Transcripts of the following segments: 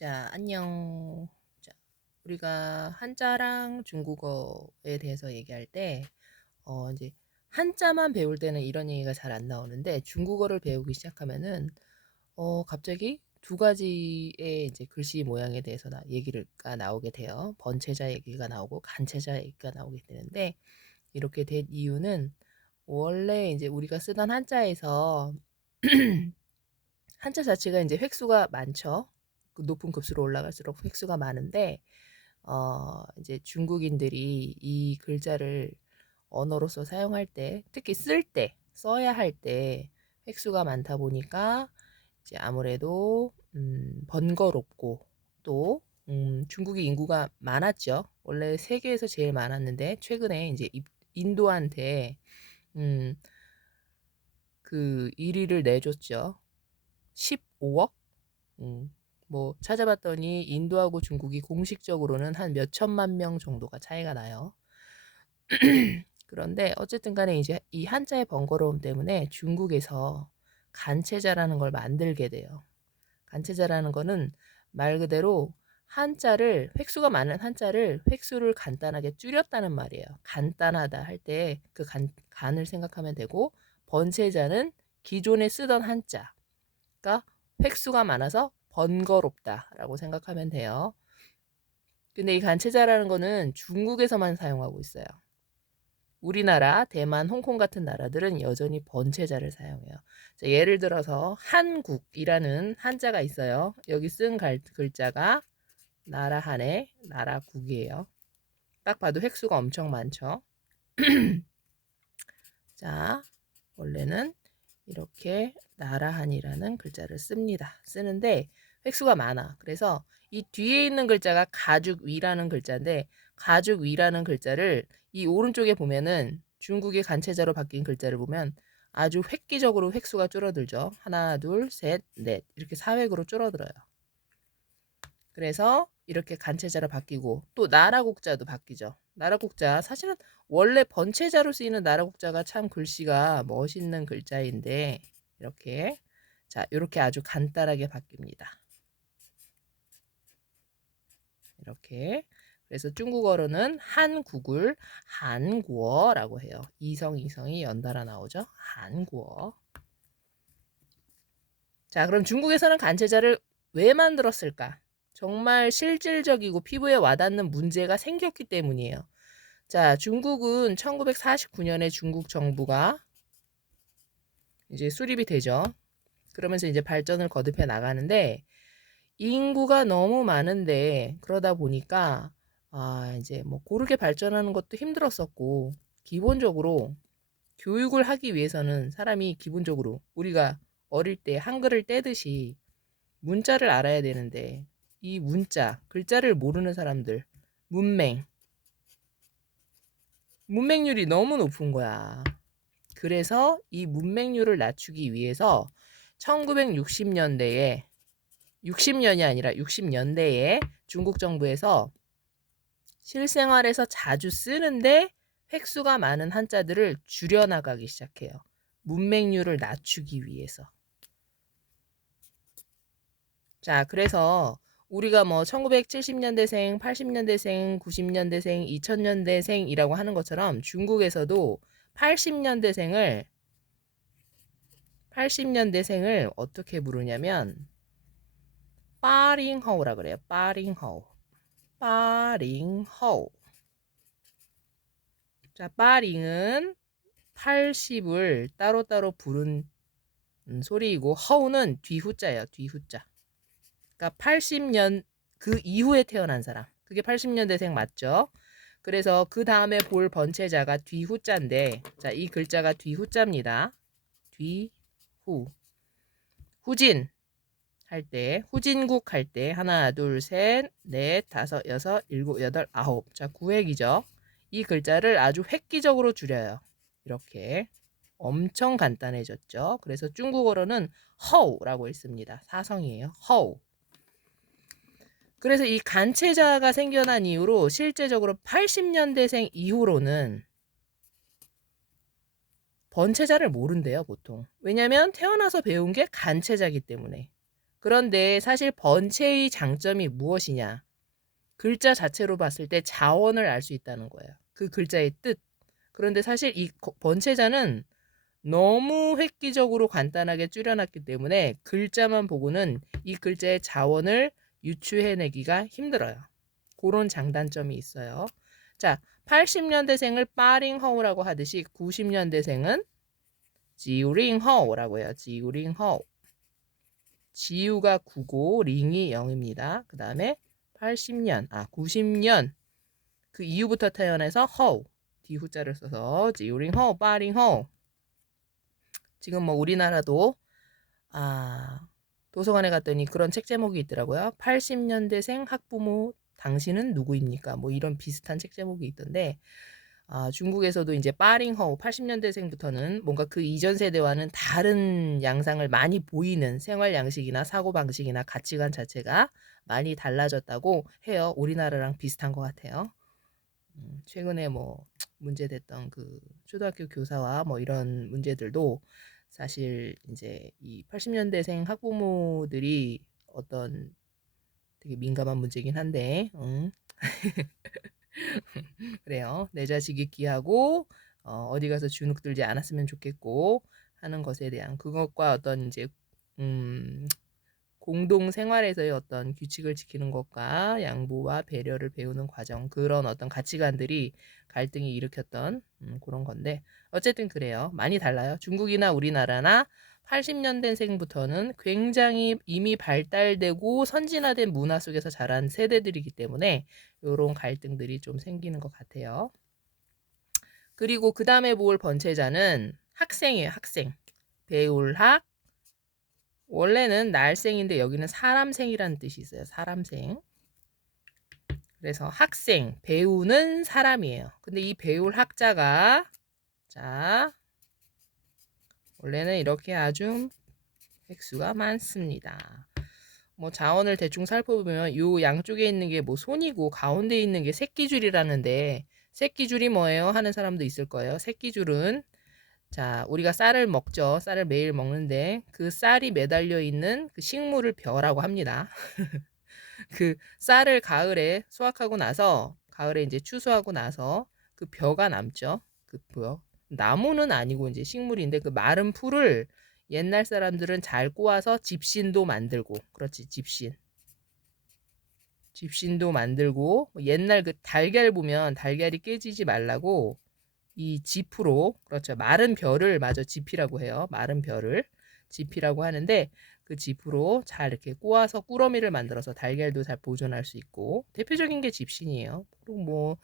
자, 안녕. 자, 우리가 한자랑 중국어에 대해서 얘기할 때, 이제 한자만 배울 때는 이런 얘기가 잘 안 나오는데, 중국어를 배우기 시작하면은, 갑자기 두 가지의 이제 글씨 모양에 대해서 얘기가 나오게 돼요. 번체자 얘기가 나오고, 간체자 얘기가 나오게 되는데, 이렇게 된 이유는, 원래 이제 우리가 쓰던 한자에서, 한자 자체가 이제 획수가 많죠. 그 높은 급수로 올라갈수록 획수가 많은데, 이제 중국인들이 이 글자를 언어로서 사용할 때, 특히 쓸 때, 써야 할 때 획수가 많다 보니까 이제 아무래도 번거롭고 또 중국이 인구가 많았죠. 원래 세계에서 제일 많았는데 최근에 이제 인도한테 음, 그 1위를 내줬죠. 15억? 뭐 찾아봤더니 인도하고 중국이 공식적으로는 한 몇 천만 명 정도가 차이가 나요. 그런데 어쨌든 간에 이제 이 한자의 번거로움 때문에 중국에서 간체자라는 걸 만들게 돼요. 간체자라는 거는 말 그대로 한자를 획수가 많은 한자를 획수를 간단하게 줄였다는 말이에요. 간단하다 할 때 그 간을 생각하면 되고, 번체자는 기존에 쓰던 한자가 획수가 많아서 번거롭다라고 생각하면 돼요. 근데 이 간체자라는 거는 중국에서만 사용하고 있어요. 우리나라, 대만, 홍콩 같은 나라들은 여전히 번체자를 사용해요. 자, 예를 들어서 한국이라는 한자가 있어요. 여기 쓴 글자가 나라 한의 나라국이에요. 딱 봐도 획수가 엄청 많죠. 자, 원래는 이렇게 나라한이라는 글자를 쓰는데 획수가 많아. 그래서 이 뒤에 있는 글자가 가죽위라는 글자인데, 가죽위라는 글자를 이 오른쪽에 보면은 중국의 간체자로 바뀐 글자를 보면 아주 획기적으로 획수가 줄어들죠. 하나, 둘, 셋, 넷 이렇게 4획으로 줄어들어요. 그래서 이렇게 간체자로 바뀌고, 또 나라국자도 바뀌죠. 나라국자, 사실은 원래 번체자로 쓰이는 나라국자가 참 글씨가 멋있는 글자인데, 이렇게, 자, 이렇게 아주 간단하게 바뀝니다. 이렇게. 그래서 중국어로는 한국을 한국어라고 해요. 이성이 연달아 나오죠. 한국어. 자, 그럼 중국에서는 간체자를 왜 만들었을까? 정말 실질적이고 피부에 와닿는 문제가 생겼기 때문이에요. 자, 중국은 1949년에 중국 정부가 이제 수립이 되죠. 그러면서 이제 발전을 거듭해 나가는데, 인구가 너무 많은데, 그러다 보니까 이제 뭐 고르게 발전하는 것도 힘들었었고, 기본적으로 교육을 하기 위해서는 사람이 기본적으로 우리가 어릴 때 한글을 떼듯이 문자를 알아야 되는데, 이 문자, 글자를 모르는 사람들, 문맹, 문맹률이 너무 높은 거야. 그래서 이 문맹률을 낮추기 위해서 1960년대에, 60년이 아니라 60년대에 중국 정부에서 실생활에서 자주 쓰는데 획수가 많은 한자들을 줄여나가기 시작해요. 문맹률을 낮추기 위해서. 자, 그래서 우리가 뭐 1970년대생, 80년대생, 90년대생, 2000년대생이라고 하는 것처럼 중국에서도 80년대생을 어떻게 부르냐면 빠링허우라 그래요. 빠링허우. 빠링허우. 자, 빠링은 80을 따로따로 부른 소리이고, 허우는 뒤후자예요. 뒤후자. 그러니까 80년 그 이후에 태어난 사람. 그게 80년대생 맞죠? 그래서 그 다음에 볼 번체자가 뒤후자인데, 자, 이 글자가 뒤후자입니다. 뒤후. 후진 할 때, 후진국 할 때, 하나, 둘, 셋, 넷, 다섯, 여섯, 일곱, 여덟, 아홉. 자, 구획이죠. 이 글자를 아주 획기적으로 줄여요. 이렇게. 엄청 간단해졌죠. 그래서 중국어로는 허우라고 있습니다. 사성이에요. 허우. 그래서 이 간체자가 생겨난 이후로 실제적으로 80년대생 이후로는 번체자를 모른대요, 보통. 왜냐면 태어나서 배운 게 간체자기 때문에. 그런데 사실 번체의 장점이 무엇이냐? 글자 자체로 봤을 때 자원을 알 수 있다는 거예요. 그 글자의 뜻. 그런데 사실 이 번체자는 너무 획기적으로 간단하게 줄여놨기 때문에 글자만 보고는 이 글자의 자원을 유추해내기가 힘들어요. 그런 장단점이 있어요. 자, 80년대생을 빠링허우라고 하듯이 90년대생은 지우링허우라고 해요. 지우링허우. 지우가 9고 링이 0입니다. 그 다음에 90년 그 이후부터 태어나서 허우 뒤후자를 써서 지우링허우 빠링허우. 지금 뭐 우리나라도 도서관에 갔더니 그런 책 제목이 있더라고요. 80년대생 학부모 당신은 누구입니까? 뭐 이런 비슷한 책 제목이 있던데 중국에서도 이제 빠링허우 80년대생부터는 뭔가 그 이전 세대와는 다른 양상을 많이 보이는 생활 양식이나 사고 방식이나 가치관 자체가 많이 달라졌다고 해요. 우리나라랑 비슷한 것 같아요. 최근에 뭐 문제됐던 그 초등학교 교사와 뭐 이런 문제들도 사실 이제 이 80년대생 학부모들이 어떤 되게 민감한 문제긴 한데, 그래요. 내 자식이 귀하고 어디 가서 주눅 들지 않았으면 좋겠고 하는 것에 대한 그것과 어떤 이제 공동 생활에서의 어떤 규칙을 지키는 것과 양보와 배려를 배우는 과정, 그런 어떤 가치관들이 갈등이 일으켰던 그런 건데 어쨌든 그래요. 많이 달라요. 중국이나 우리나라나 80년대생부터는 굉장히 이미 발달되고 선진화된 문화 속에서 자란 세대들이기 때문에 이런 갈등들이 좀 생기는 것 같아요. 그리고 그 다음에 볼 번체자는 학생이에요. 학생. 배울학. 원래는 날생인데 여기는 사람생이라는 뜻이 있어요. 사람생. 그래서 학생, 배우는 사람이에요. 근데 이 배울 학자가 자 원래는 이렇게 아주 획수가 많습니다. 뭐 자원을 대충 살펴보면 요 양쪽에 있는 게 뭐 손이고 가운데 있는 게 새끼줄이라는데 새끼줄이 뭐예요? 하는 사람도 있을 거예요. 새끼줄은 자, 우리가 쌀을 먹죠. 쌀을 매일 먹는데 그 쌀이 매달려 있는 그 식물을 벼라고 합니다. 그 쌀을 가을에 수확하고 나서 가을에 이제 추수하고 나서 그 벼가 남죠. 그 벼. 나무는 아니고 이제 식물인데 그 마른 풀을 옛날 사람들은 잘 꼬아서 집신도 만들고 그렇지 집신. 집신도 만들고 옛날 그 달걀 보면 달걀이 깨지지 말라고 이 지프로 그렇죠. 마른 벼를 마저 지피라고 해요. 마른 벼를 지피라고 하는데 그 지프로 잘 이렇게 꼬아서 꾸러미를 만들어서 달걀도 잘 보존할 수 있고 대표적인 게 집신이에요. 그리고 뭐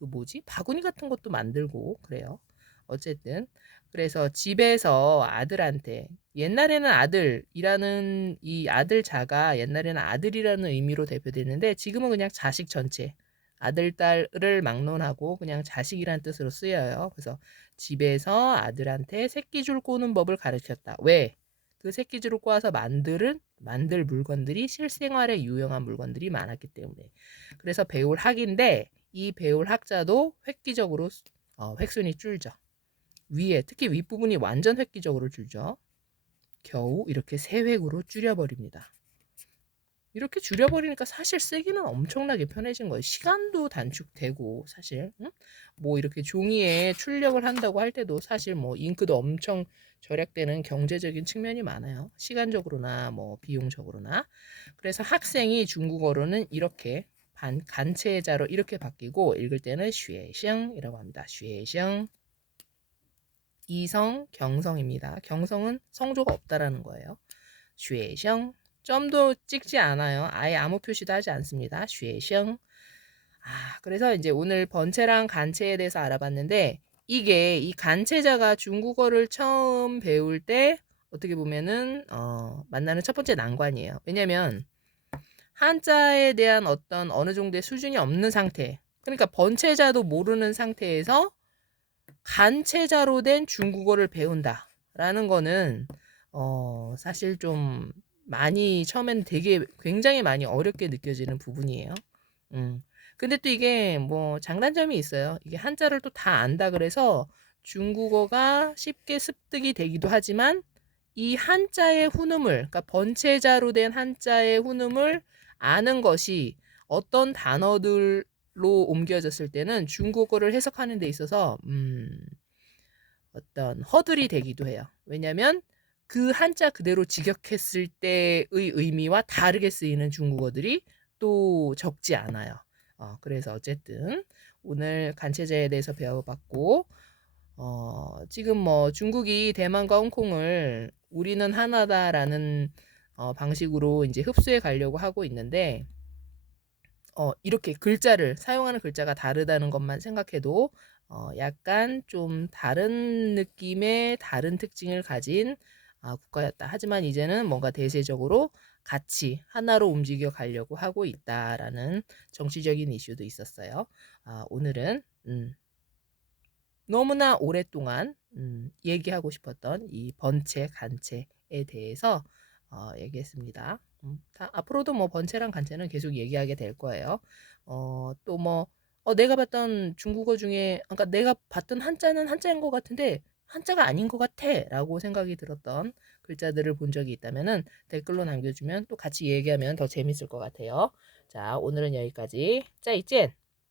그 뭐지? 바구니 같은 것도 만들고 그래요. 어쨌든 그래서 집에서 아들한테 옛날에는 아들이라는 이 아들 자가 옛날에는 아들이라는 의미로 대표되는데 지금은 그냥 자식 전체 아들, 딸을 막론하고 그냥 자식이란 뜻으로 쓰여요. 그래서 집에서 아들한테 새끼줄 꼬는 법을 가르쳤다. 왜? 그 새끼줄을 꼬아서 만들 물건들이 실생활에 유용한 물건들이 많았기 때문에. 그래서 배울 학인데 이 배울 학자도 획기적으로 획순이 줄죠. 위에 특히 윗부분이 완전 획기적으로 줄죠. 겨우 이렇게 세 획으로 줄여버립니다. 이렇게 줄여버리니까 사실 쓰기는 엄청나게 편해진 거예요. 시간도 단축되고 사실 뭐 이렇게 종이에 출력을 한다고 할 때도 사실 뭐 잉크도 엄청 절약되는 경제적인 측면이 많아요. 시간적으로나 뭐 비용적으로나. 그래서 학생이 중국어로는 이렇게 간체자로 이렇게 바뀌고 읽을 때는 쉐셩이라고 합니다. 쉐셩. 이성, 경성입니다. 경성은 성조가 없다라는 거예요. 쉐셩. 점도 찍지 않아요. 아예 아무 표시도 하지 않습니다. 쉐셩. 그래서 이제 오늘 번체랑 간체에 대해서 알아봤는데 이게 이 간체자가 중국어를 처음 배울 때 어떻게 보면은 만나는 첫 번째 난관이에요. 왜냐면 한자에 대한 어떤 어느 정도의 수준이 없는 상태. 그러니까 번체자도 모르는 상태에서 간체자로 된 중국어를 배운다라는 거는 사실 좀 많이 처음에는 되게 굉장히 많이 어렵게 느껴지는 부분이에요. 근데 또 이게 뭐 장단점이 있어요. 이게 한자를 또 다 안다 그래서 중국어가 쉽게 습득이 되기도 하지만 이 한자의 훈음을, 그러니까 번체자로 된 한자의 훈음을 아는 것이 어떤 단어들로 옮겨졌을 때는 중국어를 해석하는 데 있어서 어떤 허들이 되기도 해요. 왜냐하면 그 한자 그대로 직역했을 때의 의미와 다르게 쓰이는 중국어들이 또 적지 않아요. 그래서 어쨌든 오늘 간체자에 대해서 배워봤고, 지금 뭐 중국이 대만과 홍콩을 우리는 하나다라는 방식으로 이제 흡수해 가려고 하고 있는데, 이렇게 글자를 사용하는 글자가 다르다는 것만 생각해도 약간 좀 다른 느낌의 다른 특징을 가진 국가였다. 하지만 이제는 뭔가 대세적으로 같이 하나로 움직여 가려고 하고 있다라는 정치적인 이슈도 있었어요. 오늘은 너무나 오랫동안 얘기하고 싶었던 이 번체, 간체에 대해서 얘기했습니다. 앞으로도 뭐 번체랑 간체는 계속 얘기하게 될 거예요. 또 뭐, 내가 봤던 중국어 중에, 그러니까 내가 봤던 한자는 한자인 것 같은데 한자가 아닌 것 같아 라고 생각이 들었던 글자들을 본 적이 있다면은 댓글로 남겨주면 또 같이 얘기하면 더 재밌을 것 같아요. 자, 오늘은 여기까지. 자, 이젠